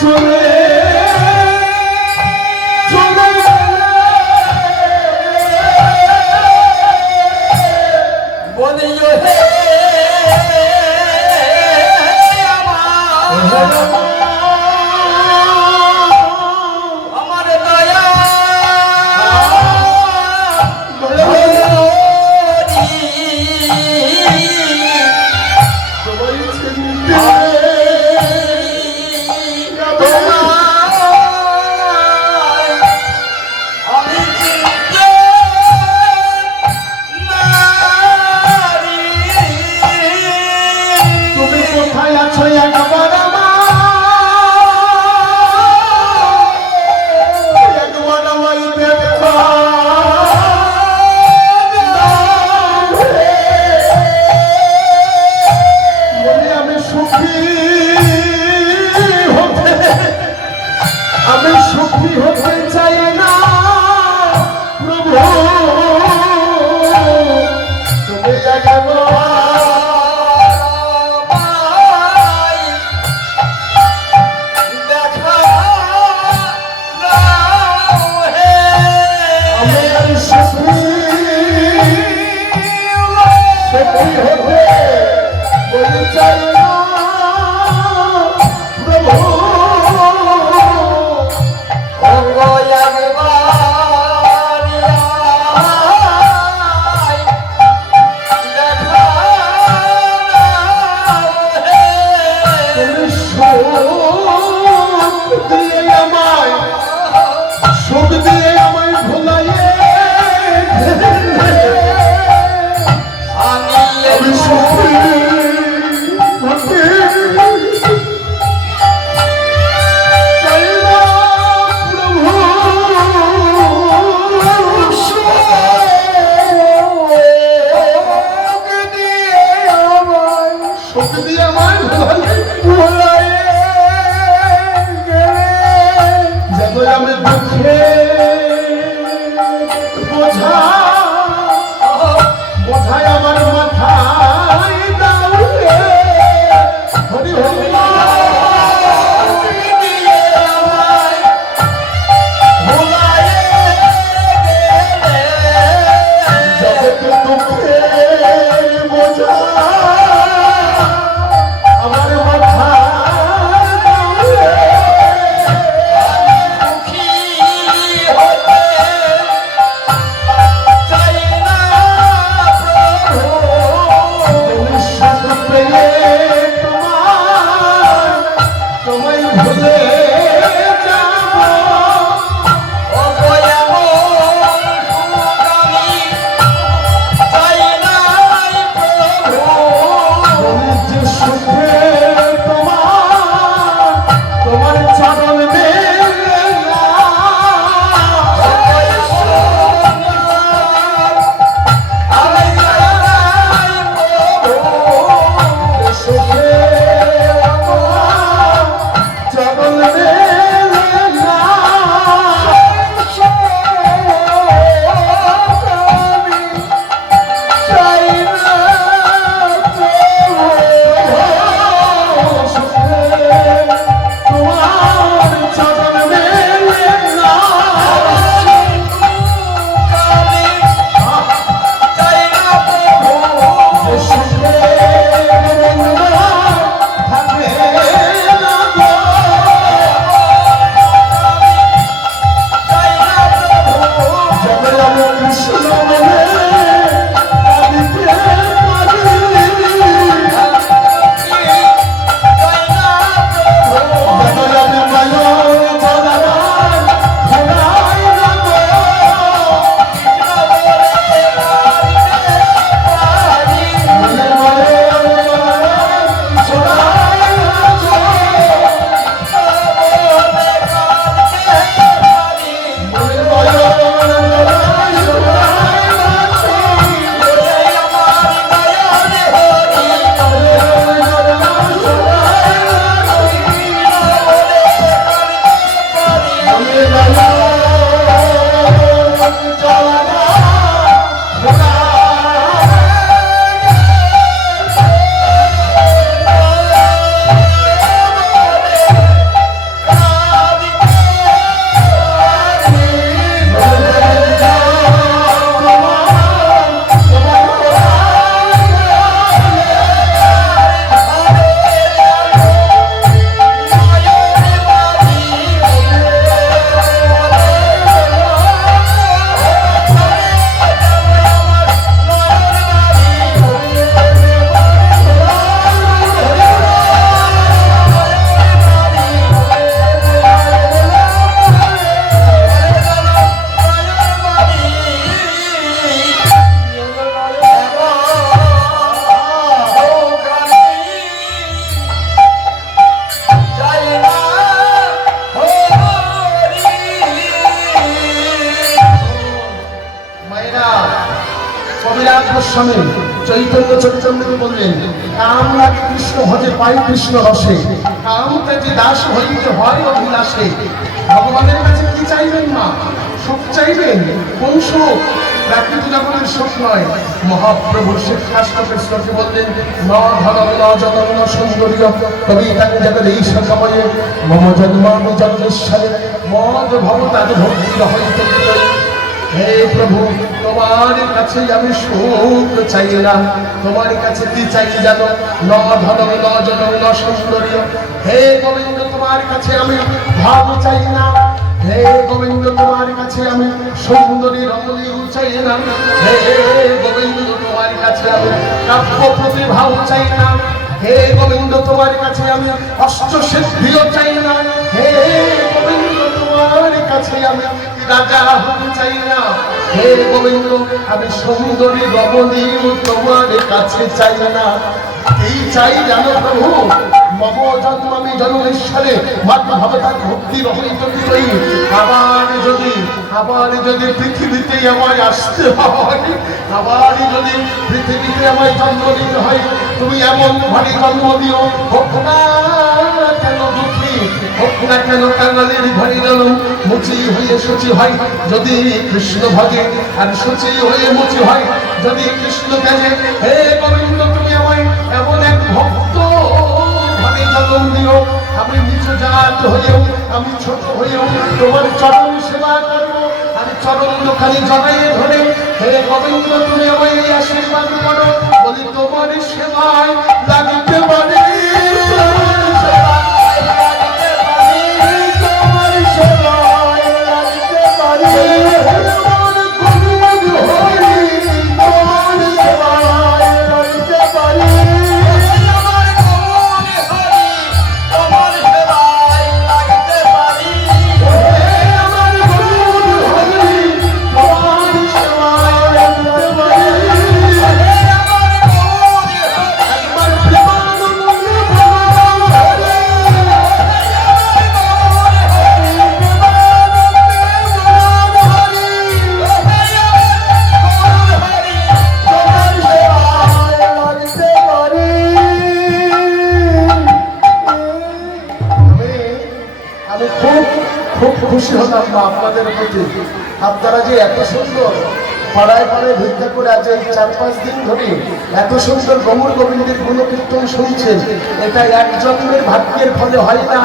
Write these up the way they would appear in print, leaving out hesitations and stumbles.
Oh Goswami Chaitanya চরিতামৃতে বললেন, কাম লাগে কৃষ্ণ ভজে পাই কৃষ্ণ রসে, কাম ত্যাজে দাস হইতে হয় অভিলাষে। ভগবানের কাছে কি চাইবেন মা? সুখ চাইবেন। কোন সুখ? প্রাকৃত জগতের সুখ নয়। মহাপ্রভু শিক্ষাষ্টকের শ্লোকে বললেন, ন ধনম ন জনম ন সৌন্দর্য কবিতাং জগৎ এই সময়ে মম জন্মামি জন্মেশ্বরে মদ ভবতার ভক্তির হইতে। হে প্রভু, তোমার কাছে আমি সুখ চাই না। তোমার কাছে কি চাই জানো? ন ধনম ন জনম ন সৌন্দর্য। হে গোবিন্দ, তোমার কাছে আমি ভাব চাই না। হে গোবিন্দ, তোমার কাছে আমি সুন্দরী রমণীও চাই না। হে গোবিন্দ, তোমার কাছে আমি কাব্য প্রতিভাও চাই না। হে গোবিন্দ, তোমার কাছে আমি অষ্টসিদ্ধিও চাই না। হে গোবিন্দ, তোমার কাছে আমি রাজা হতে চাই না। হে গোবিন্দ, আমি সুন্দরী রমণীও তোমার কাছে চাই না। এই চাই জানো প্রভু? মম জন্মামি জন্মেশ্বরে মাতৃভবতার ভক্তির হইতে। আবার যদি পৃথিবীতে আমায় আসতে হয়, আবার যদি পৃথিবীতে আমায় জন্ম নিতে হয়, তুমি এমন ভারী জন্ম দিও, হোক না কেন দুঃখী, হোক না কেন কাঙালের ভারী জন্ম, মুচি হয়ে সূচি হয় যদি কৃষ্ণ ভজে, আর সূচি হয়ে মুচি হয় যদি কৃষ্ণ ত্যাজে। হে গোবিন্দ, তুমি আমায় এমন এক ভক্ত ভারী জন্ম দিও, আমি নিচু জাত হয়েও, আমি ছোট হয়েও তোমার চরণ সেবা করবো, আমি চরণ দোকানে জড়াইয়ে ধরে। হে গোবিন্দ, তুমি আমায় এই আশীর্বাদ করো, বলি তোমার সেবায় লাগিতে পারে। খুশি হলাম না আপনাদের প্রতি। আপনারা যে এত সুন্দর পাড়ায় পাড়ায় ভিক্ষা করে আজ এই 4-5 দিন ধরে এত সুন্দর গৌর গোবিন্দের গুণকীর্তন শুনছেন, এটা এক জন্মের ভাগ্যের ফলে হয় না।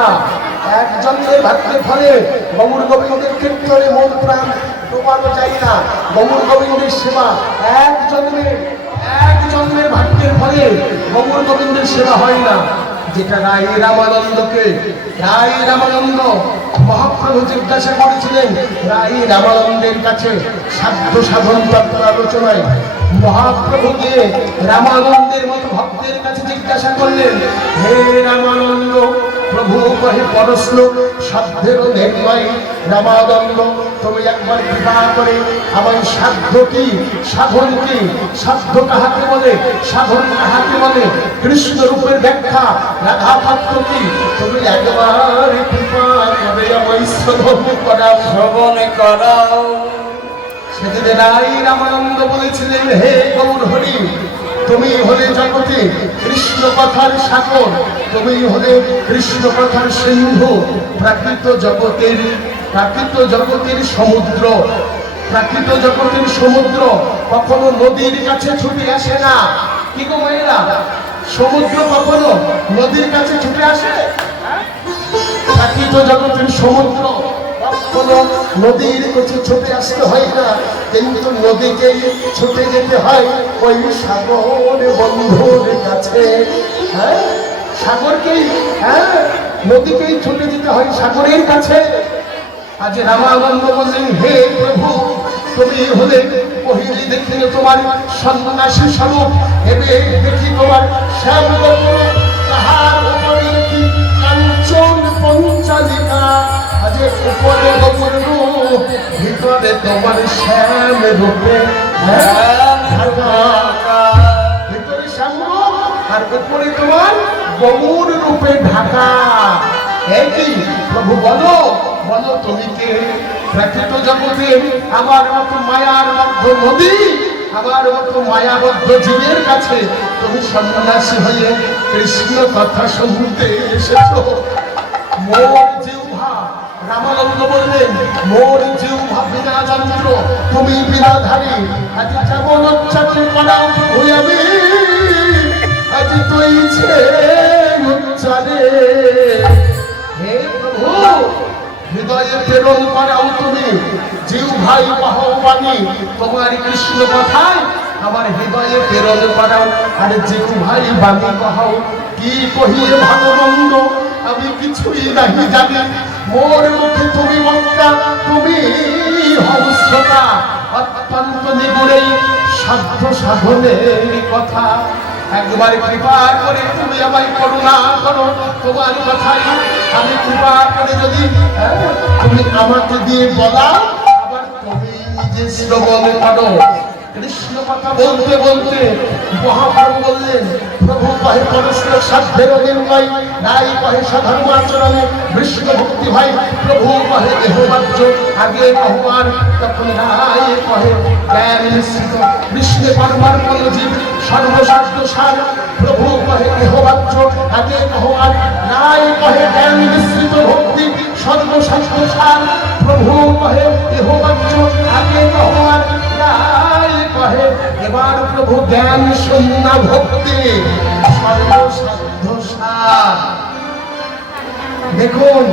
এক জন্মের ভাগ্যের ফলে গৌর গোবিন্দের কীর্তনে মন প্রাণ ডোবানো যায় না। গৌর গোবিন্দের সেবা এক জন্মের ভাগ্যের ফলে গৌর গোবিন্দের সেবা হয় না। যেটা রায় রামানন্দ মহাপ্রভু জিজ্ঞাসা করেছিলেন রায় রামানন্দের কাছে সাধ্য সাধন তত্ত্ব আলোচনায়। মহাপ্রভু গিয়ে রামানন্দের মতো ভক্তের কাছে জিজ্ঞাসা করলেন, হে রামানন্দ, প্রভু কহে পরশ্লোক সাধ্যেরও নির্ণয়। রামানন্দ, তুমি একবার কৃপা করে আমায় সাধ্য কি, সাধন কি, সাধ্য কাহাকে বলে, সাধন কাহাকে বলে, কৃষ্ণ রূপের ব্যাখ্যা, রাধা তত্ত্ব কি, তুমি একবার কৃপা করে আমায় শ্রবণ করাও। সেদিন রায় রামানন্দ বলেছিলেন, হে গৌর হরি, তুমি হলে জগতে কৃষ্ণ কথার সাগর, তুমি হলে কৃষ্ণ কথার সিন্ধু। প্রাকৃত জগতের সমুদ্র, প্রাকৃত জগতের সমুদ্র কখনো নদীর কাছে ছুটে আসে না। কি গো মায়েরা, সমুদ্র কখনো নদীর কাছে ছুটে আসে? প্রাকৃত জগতের সমুদ্র কখনো নদীর কাছে ছুটে আসতে হয় না, কিন্তু নদীকেই ছুটে যেতে হয় ওই সাগর বন্ধুর কাছে। হ্যাঁ, সাগরকেই, নদীকেই ছুটে যেতে হয় সাগরের কাছে। আজ রামানন্দ বললেন, হে প্রভু, তুমি হলে পহিলি দেখিলে তোমার সন্ন্যাসী স্বরূপ, এবে দেখি তোমার শ্যাম গোপুর, তাহার উপরে কি কাঞ্চন পঞ্চালিকা। আজ উপরে গোপুর রূপ, ভিতরে তোমার শ্যাম রূপে ভিতরে শ্যাম রূপ, আর উপরে তোমার গৌর রূপে ঢাকা। একই প্রভু, বলো বলো তুমি কে? প্রাকৃত জগতে আমার মতো মায়ার মধ্য নদী, আমার মতো মায়াবদ্ধ জীবের কাছে তুমি সন্ন্যাসী হয়ে কৃষ্ণ কথা শুনতে এসেছো। মোর জিহ্বা, রামানন্দ বললেন, মোর জিহ্বা বিনা যন্ত্র, তুমি বিনাধারী। আজ যেমন উচ্চারণ করাও প্রভু আমি, আজ তো ইচ্ছে উচ্চারে। হে প্রভু, হৃদয়ে প্রেরণ করাও তুমি, জিহ্বাই পাহো বাণী তোমার কৃষ্ণ কথায় আমার হৃদয়ে প্রেরণ করাও। আর জিহ্বাই বাণী কহাও, কি কহিয়ে ভালো মন্দ আমি কিছুই নাহি জানি। মোর মুখে তুমি বক্তা, তুমি হও শ্রোতা, অত্যন্ত নিগুড়েই সাধ্য সাধনের কথা। একবার কৃপা করে তুমি আমায় করুণা করো, তোমার কথাই আমি কৃপা করে যদি তুমি আমাকে দিয়ে বলা, আবার তুমি নিজে শ্রবণ করো। কৃষ্ণ কথা বলতে বলতে মহাপ্রভু বললেন, প্রভু কহে পরস্পর সাধ্যের নির্ণয়, নাই কহে সাধারণ আচরণে বিষ্ণু ভক্তি ভাই। প্রভু কহে দেহবাচ্য আগে কহবার, তখন নাই কহে জ্ঞান মিশ্রিত বিষ্ণু পরমার কোন জীব সর্বশাস্ত্র সার। প্রভু কহে দেহবাচ্য আগে কহবার, নাই কহে জ্ঞান মিশ্রিত ভক্তি সর্বশাস্ত্র সার। প্রভু কহে দেহবাচ্য আগে কহবার, নাই কহে এবার প্রভু জ্ঞান শূন্য ভক্তি সর্বসাধ্য সার। দেখুন,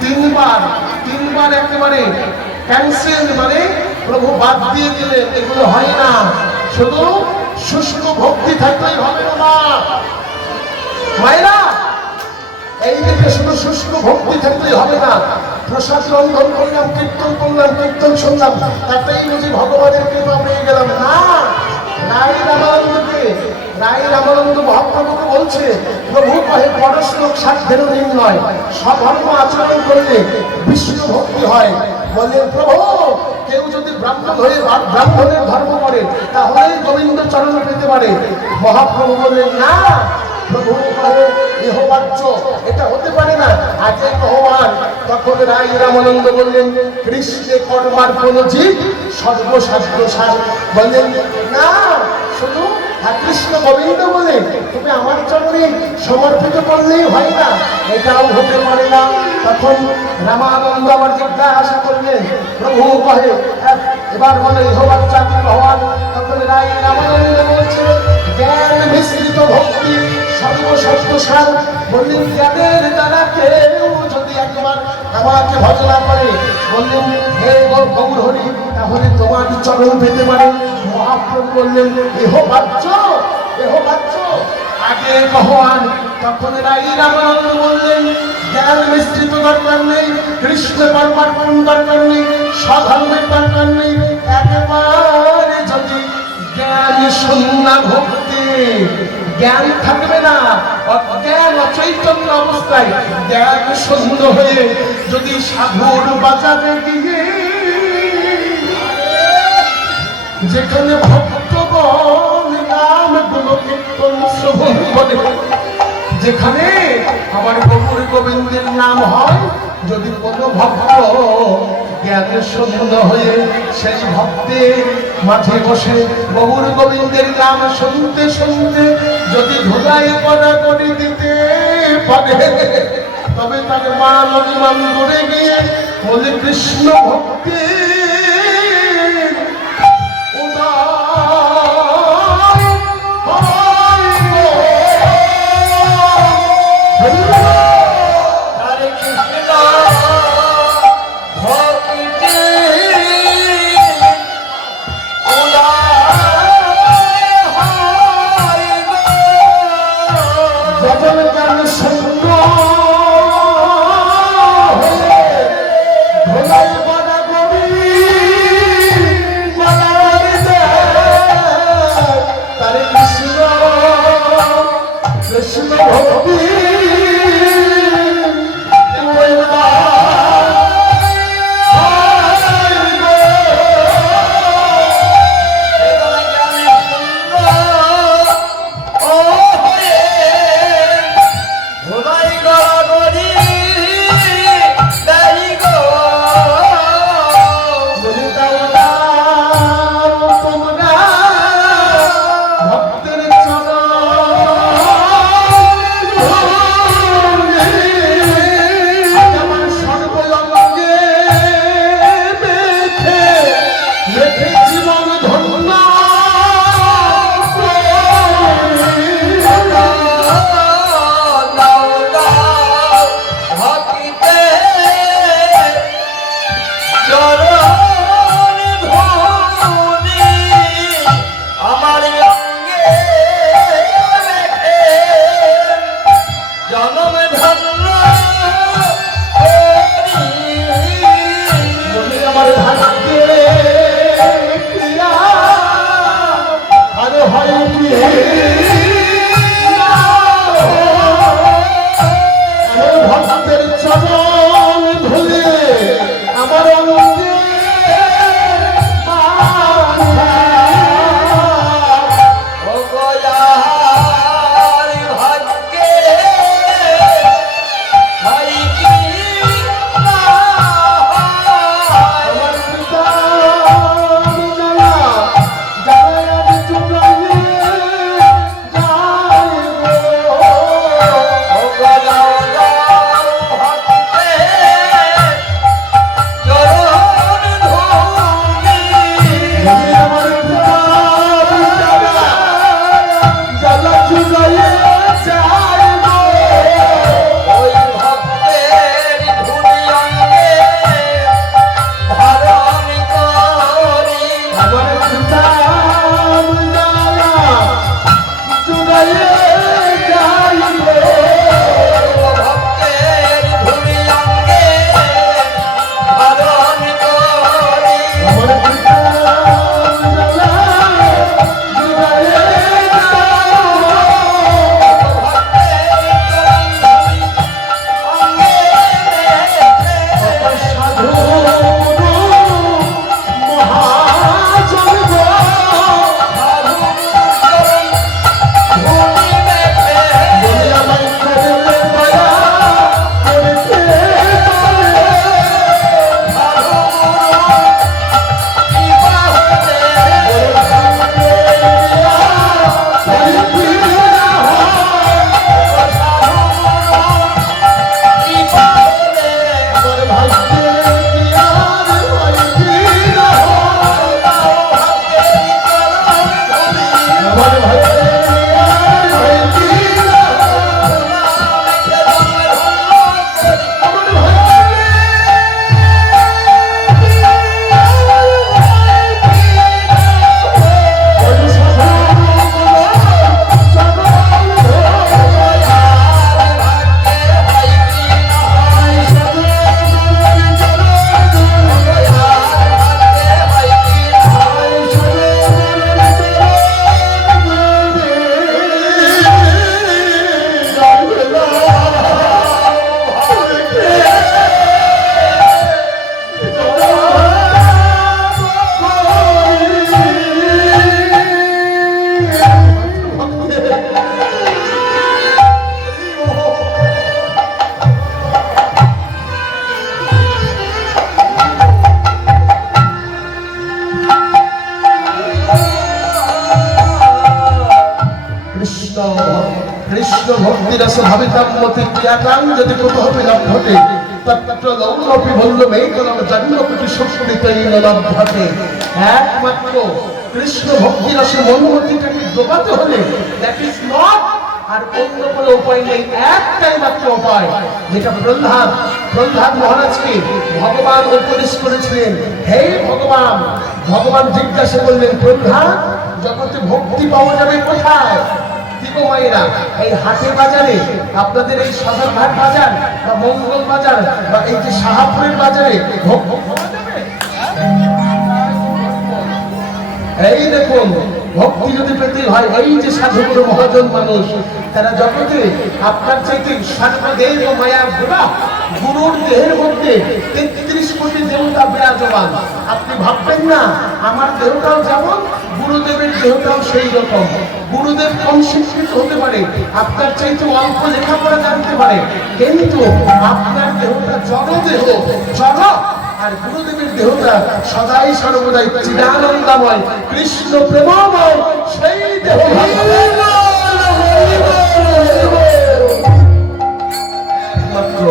তিনবার একেবারে ক্যান্সেল, মানে প্রভু বাদ দিয়ে দিলেন। এগুলো হয় না, শুধু শুষ্ক ভক্তি থাকলেই হবে না মায়েরা। এই দিকে শুধু শুষ্ক ভক্তি থাকলেই হবে না। প্রসাদ রন্ধন করলাম, কীর্তন করলাম, কীর্তন শুনলাম, তাতেই বুঝি ভগবানের কৃপা পেয়ে গেলাম না। রাই রামানন্দ মহাপ্রভুকে বলছে, প্রভু কহে পরশ্লোক সাধ্যের নির্ণয়, সধর্ম আচরণ করলে বিষ্ণু ভক্তি হয়। বললেন প্রভু, কেউ যদি ব্রাহ্মণ হয়ে ব্রাহ্মণের ধর্ম করে তাহলে গোবিন্দ চরণ পেতে পারে। মহাপ্রভু বললেন না, প্রভু কহে ইহবাচ্য, এটা হতে পারে না, আগে কহবার। তখন রাই রামানন্দ বললেন, কৃষ্ণে কর্মার কোন জীব সর্বশাস্ত্র সার। বললেন না, শুধু কৃষ্ণ গোবিন্দ বলে তুমি আমার চরণে সমর্পিত করলেই হয় না, এটাও হতে পারে না। তখন রামানন্দ আবার জিজ্ঞাসা করলেন, প্রভু কহে এবার বলে ইহবাচ্য আগে কহবার। তখন রাই রামানন্দ বলছে, জ্ঞান মিশ্রিত ভক্তি সর্বশাস্ত্র সার। বললেন, জ্ঞানের দ্বারা কেউ যদি একবার আমাকে ভজনা করে, বললেন হে গৌর হরি, তাহলে তোমার চরণ পেতে পারে। মহাপ্রভু বললেন, ইহবাচ্য আগে কহবান। তখন রাই রামানন্দ বললেন, জ্ঞান মিশ্রিত দরকার নেই, কৃষ্ণ পরমার্পণ দরকার নেই, স্বধর্মের দরকার নেই। একেবারে যদি জ্ঞান শূন্য ভক্তি, জ্ঞান থাকবে না, অজ্ঞান অচৈতন্য অবস্থায় জ্ঞান শূন্য হয়ে যদি সাধুর বাজারে গিয়ে যেখানে ভক্তগণ নাম গুলো কীর্তন শ্রবণ করে, যেখানে আমার গৌর গোবিন্দের নাম হয়, যদি কোনো ভক্ত জ্ঞানে শূন্য হয়ে সেই ভক্তের মাঝে বসে গৌর গোবিন্দের নাম শুনতে শুনতে যদি ধুলাই করা করে দিতে পারে, তবে তার মান অভিমান করে গিয়ে বলে কৃষ্ণ ভক্তি ভক্তি রস ভাবিতাম মতে ক্রিয়াকাং যদি কোথাও লাভ ঘটে তত্র লৌনপি ভল্ল মেঘলম জন্মপি শক্তিতেই লভ্যতে। একমাত্র কৃষ্ণ ভক্তি রসে মনোমতিটাকে ডোবাতে হলে দ্যাট ইজ নট আর অন্য কোনো উপায় নেই, একটাই মাত্র উপায় যেটা প্রহ্লাদ মহারাজকে ভগবান উপদেশ করেছিলেন। হে ভগবান, ভগবান জিজ্ঞাসা করলেন প্রহ্লাদ জগতে ভক্তি পাওয়া যাবে কোথায়? দিগো মায়েরা, এই হাটের বাজারে, আপনাদের এই সদরঘাট বাজার বা মঙ্গল বাজার বা এই যে শাহাপুরের বাজারে ভক্তি পাওয়া যাবে? এই দেখুন, ভক্তি যদি পেতে হয়, এই যে সাধুগুরু মহাজন মানুষ তারা জগতে আপনার চাইতে সর্বদেব ও মায়া গুণা গুরুর দেহের মধ্যে ৩৩ কোটি দেবতা বিরাজমান। আপনি ভাববেন না আমার দেহটাও যেমন, গুরুদেবের দেহটাও সেই রকম। গুরুদেব কম শিক্ষিত হতে পারে, আপনার চাইতে অল্প লেখাপড়া জানতে পারে, কিন্তু আপনার দেহটা জড়দেহ, জড়। আর গুরুদেবের দেহটা সদাই সর্বদাই চিদানন্দময়, কৃষ্ণ প্রেমময়, সেই দেহ একমাত্র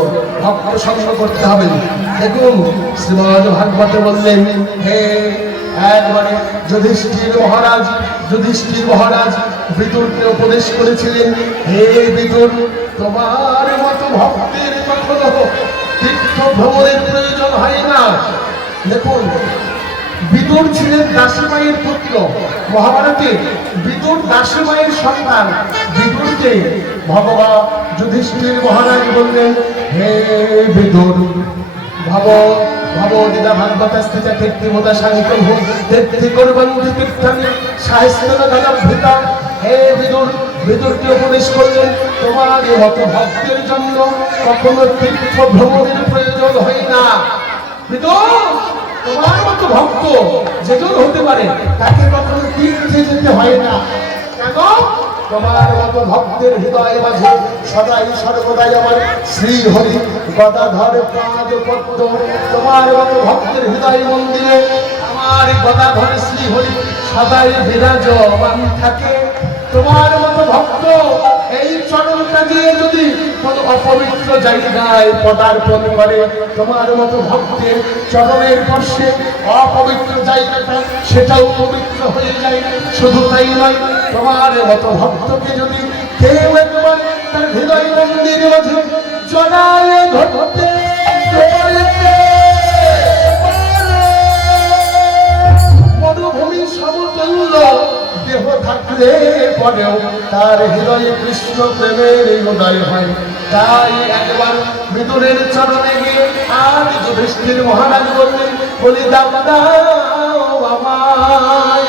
ভক্ত সঙ্গ করতে হবে। দেখুন শ্রীমদ ভাগবতে বললেন, হে একবারে যুধিষ্ঠির মহারাজ বিদুরকে উপদেশ করেছিলেন, হে বিদুর, তোমার মতো ভক্তের কখনো তীর্থ ভ্রমণের প্রয়োজন হয় না। দেখুন, বিদুর ছিলেন দাসীমায়ের পুত্র। মহাভারতে বিদুর দাসীমায়ের সন্তান। বিদুরকে ভগবান যুধিষ্ঠির মহারাজ বললেন, হে বিদুর, দিদা ভাগবতস্থিতা কীর্তিমতা সাঙ্কম তেত্তি করবন্তি তীর্থানি সাহস্রনা গলভৃতা। হে বিদুরকে উপদেশ করলেন, তোমার মতো ভক্তের জন্য কখনো তীর্থ ভ্রমণের প্রয়োজন হয় না। বিদুর, তোমার মতো ভক্ত যেজন হতে পারে তাকে কখনো তীর্থে যেতে হয় না। কেন? তোমার মতো ভক্তের হৃদয় মাঝে সদাই সর্বদাই আমার শ্রী হরি গদাধর পাদ পদ্ম। তোমার মতো ভক্তের হৃদয় মন্দিরে আমার গদাধর শ্রী হরি সদাই বিরাজমান থাকে। তোমার মতো ভক্ত এই চরণটা দিয়ে যদি কোনো অপবিত্র জায়গায় পদার্পণ করে, তোমার মতো ভক্তের চরণের স্পর্শে অপবিত্র জায়গাটা সেটাও পবিত্র হয়ে যায়। শুধু তাই নয়, তোমার মতো ভক্তকে যদি কেউ একবার তার হৃদয় মন্দির মাঝে জড়ায় ধরতে মরুভূমি সমতুল্য দেহ থাকলে পরেও তার হৃদয়ে কৃষ্ণ প্রেমের উদয় হয়। তাই একবার বিদুরের চরণে গিয়ে আর যুধিষ্ঠির মহারাজ বললেন, বলি দাও আমায়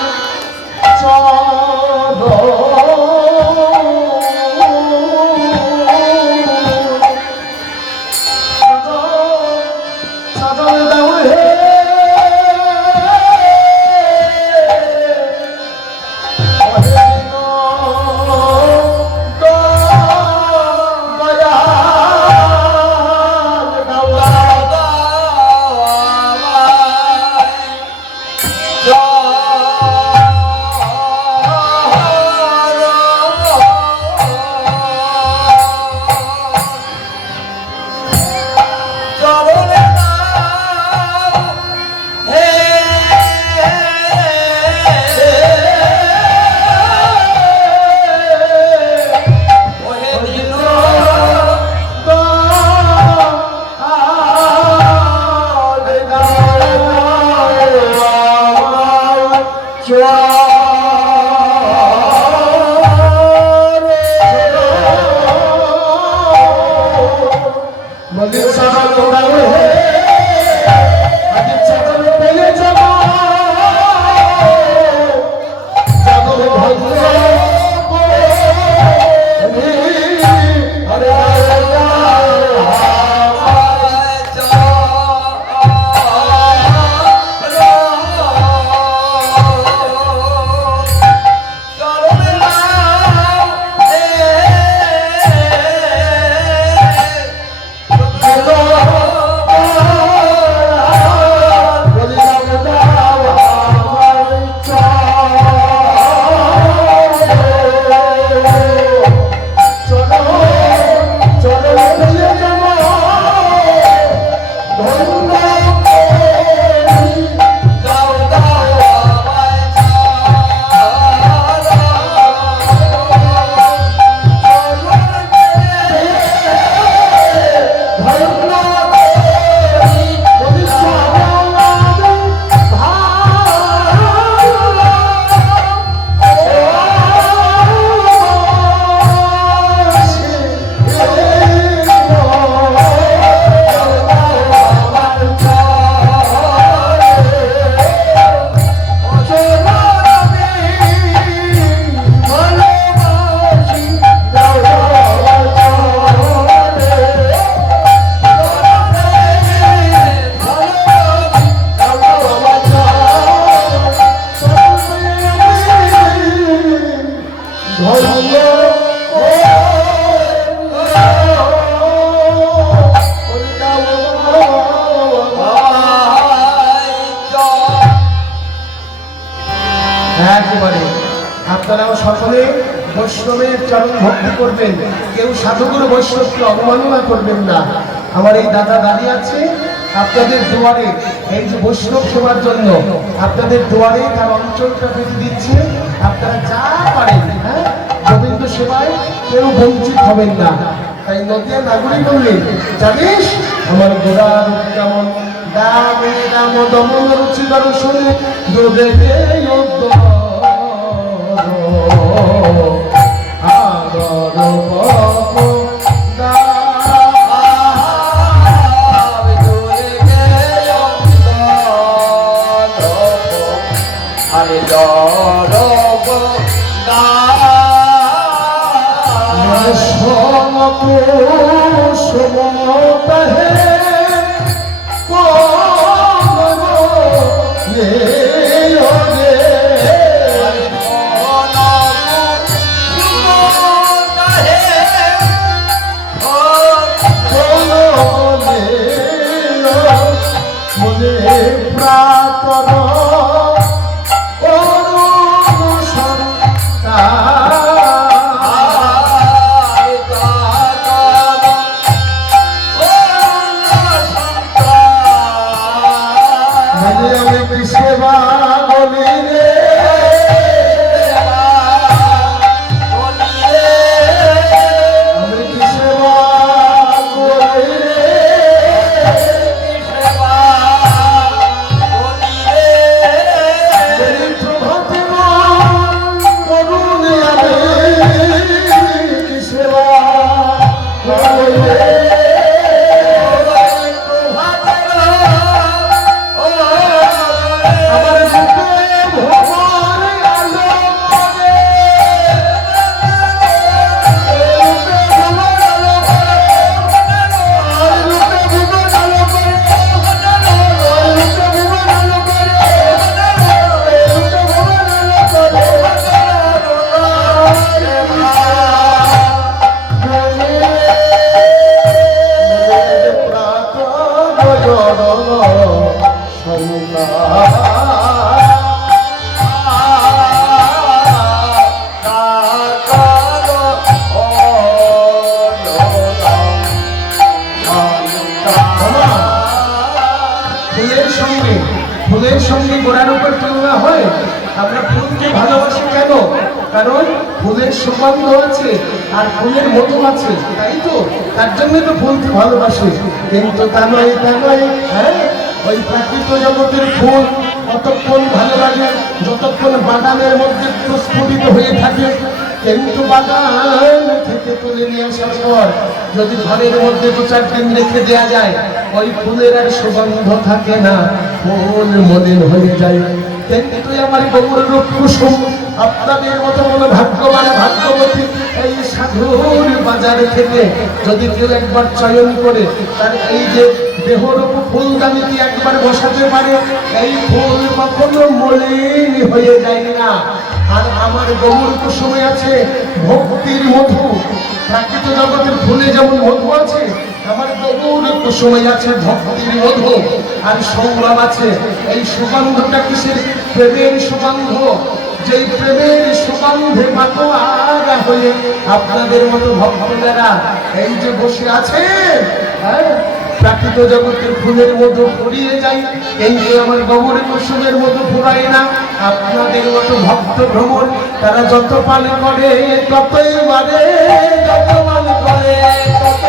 সকলে বৈষ্ণবের চরণ ভক্তি করবেন, কেউ সাধুগুরু বৈষ্ণবকে অবমাননা করবেন না। আমার এই দাদা দাঁড়িয়ে আছে আপনাদের দুয়ারে, এই যে বৈষ্ণব সেবার জন্য আপনাদের দুয়ারে তার অঞ্চলটা বেঁধে দিচ্ছে। আপনারা যা পারেন, হ্যাঁ, গোবিন্দ সেবায় কেউ বঞ্চিত হবেন না। তাই নদিয়া নাগরিক বললে, জানিস আমার গোড়ার কেমন দামে দাম দমন রুচি দর্শনে দুদেকে ফুলের সঙ্গে গোড়ার উপর তুলনা হয়। আমরা ফুলকে ভালোবাসি কেন? কারণ ফুলের সুগন্ধ আছে আর ফুলের মধু আছে, তাই তো? তার জন্য তো ফুলকে ভালোবাসি। কিন্তু তা নয়, হ্যাঁ, ওই প্রাকৃত জগতের ফুল কতক্ষণ ভালো লাগে যতক্ষণ বাগানের মধ্যে প্রস্ফুটিত হয়ে থাকে। কিন্তু বাগান থেকে তুলে নিয়ে আসার পর যদি ঘরের মধ্যে 2-4 দিন রেখে দেওয়া যায়, ওই ফুলের আর সুগন্ধ থাকে না, ফুল মলিন হয়ে যায়। কিন্তু আমার গৌর রূপ কুসুম আপনাদের মতো কোনো ভাগ্যবান ভাগ্যবতী এই সাধুর বাজার থেকে যদি কেউ একবার চয়ন করে তার এই যে দেহরূপ ফুলদানিটি একবার বসাতে পারে, এই ফুল কখনো মলিন হয়ে যায় না। আর আমার গৌর কুসুমে আছে ভক্তির মধু। প্রাকৃত জগতের ফুলে যেমন মধু আছে, আমার গৌর কুসুমে আছে ভক্তির মধু। আর সংগ্রাম আছে এই সুগন্ধটা কিসের? প্রেমের সুগন্ধ। যেই প্রেমের সুগন্ধে মাতোয়ারা হয়ে আপনাদের মতো ভক্তরা এই যে বসে আছে, হ্যাঁ, প্রাকৃত জগতের ফুলের মতো ফুরিয়ে যায়, কিন্তু আমার গৌর কুসুমের মতো ফুরায় না। আপনাদের মতো ভক্ত ভ্রমণ তারা যত পান করে ততই বাড়ে, যত পান করে তত